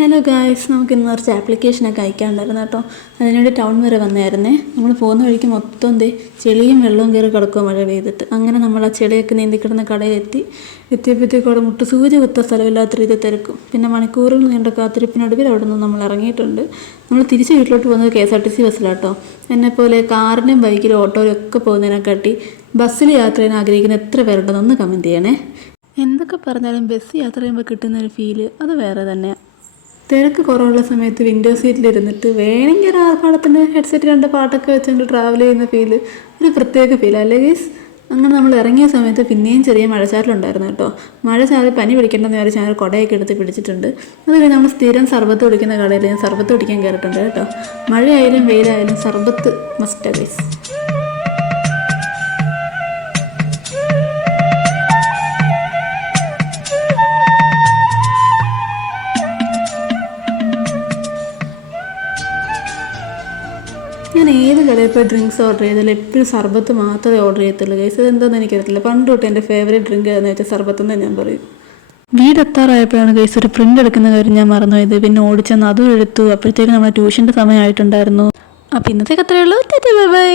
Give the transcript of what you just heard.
Hello guys, നമുക്ക് ഇന്ന് കുറച്ച് ആപ്ലിക്കേഷനൊക്കെ അയക്കാനുണ്ടായിരുന്നു കേട്ടോ. അതിനുവേണ്ടി ടൗൺ വരെ വന്നായിരുന്നേ. നമ്മൾ പോകുന്ന വഴിക്ക് മൊത്തം ചെളിയും വെള്ളവും കയറി കിടക്കുക മഴ പെയ്തിട്ട്. അങ്ങനെ നമ്മൾ ആ ചെളിയൊക്കെ നീന്തിക്കിടന്ന കടയിലെത്തി. എത്തിയപ്പോഴത്തേക്കും അവിടെ മുട്ട് സൂചി കുത്ത സ്ഥലമില്ലാത്ത രീതിയിൽ തിരക്കും. പിന്നെ മണിക്കൂറിൽ നീണ്ട കാത്തിരിപ്പിനൊടുവിൽ അവിടെ നിന്ന് നമ്മൾ ഇറങ്ങിയിട്ടുണ്ട്. നമ്മൾ തിരിച്ച് വീട്ടിലോട്ട് പോകുന്നത് KSRTC ബസ്സിലാട്ടോ. എന്നെപ്പോലെ കാറിനും ബൈക്കിലും ഓട്ടോയിലും ഒക്കെ പോകുന്നതിനെക്കാട്ടി ബസ്സിൽ യാത്ര ചെയ്യാൻ ആഗ്രഹിക്കുന്ന എത്ര പേരുണ്ടെന്ന് ഒന്ന് കമൻറ്റ് ചെയ്യണേ. എന്തൊക്കെ പറഞ്ഞാലും ബസ് യാത്ര ചെയ്യുമ്പോൾ കിട്ടുന്നൊരു ഫീല് അത് വേറെ തന്നെയാണ്. തിരക്ക് കുറവുള്ള സമയത്ത് വിൻഡോ സീറ്റിലിരുന്നിട്ട് വേണമെങ്കിൽ ഒരു ആർഭാടത്തിന് ഹെഡ്സെറ്റ് 2 പാട്ടൊക്കെ വെച്ചുകൊണ്ട് ട്രാവൽ ചെയ്യുന്ന ഫീല് ഒരു പ്രത്യേക ഫീലല്ലേ ഗൈസ്. അങ്ങനെ നമ്മൾ ഇറങ്ങിയ സമയത്ത് പിന്നെയും ചെറിയ മഴച്ചാറിലുണ്ടായിരുന്നു കേട്ടോ. മഴ ചാറി പനി പിടിക്കേണ്ടെന്ന് വിചാരിച്ച് ഞങ്ങൾ കുടയൊക്കെ എടുത്ത് പിടിച്ചിട്ടുണ്ട്. അത് കഴിഞ്ഞ് നമ്മൾ സ്ഥിരം സർബത്ത് കുടിക്കുന്ന കടയിൽ ഞാൻ സർബത്ത് കുടിക്കാൻ കയറിയിട്ടുണ്ട് കേട്ടോ. മഴയായാലും വെയിലായാലും സർബത്ത് മസ്റ്റാ ഗൈസ്. ഞാൻ ഏത് കടയിൽ പോയി ഡ്രിങ്ക്സ് ഓർഡർ ചെയ്താലും എപ്പോഴും സർബത്ത് മാത്രമേ ഓർഡർ ചെയ്യത്തുള്ളൂ ഗൈസ്. അതെന്താണെന്ന് എനിക്കറിയത്തില്ല. പണ്ട് തൊട്ട് എൻ്റെ ഫേവറേറ്റ് ഡ്രിങ്ക് ഏതെന്ന് വെച്ചാൽ സർബത്തെന്ന് ഞാൻ പറയും. വീടെത്താറായപ്പോഴാണ് ഗൈസ് ഒരു പ്രിൻ്റ് എടുക്കുന്ന കാര്യം ഞാൻ മറന്നുപോയത്. പിന്നെ ഓടിച്ചെന്ന് അതും എടുത്തു. അപ്പോഴത്തേക്ക് നമ്മുടെ ട്യൂഷൻ്റെ സമയമായിട്ടുണ്ടായിരുന്നു. അപ്പോൾ ഇന്നത്തേക്ക് അത്രയേ ഉള്ളൂ. Bye bye.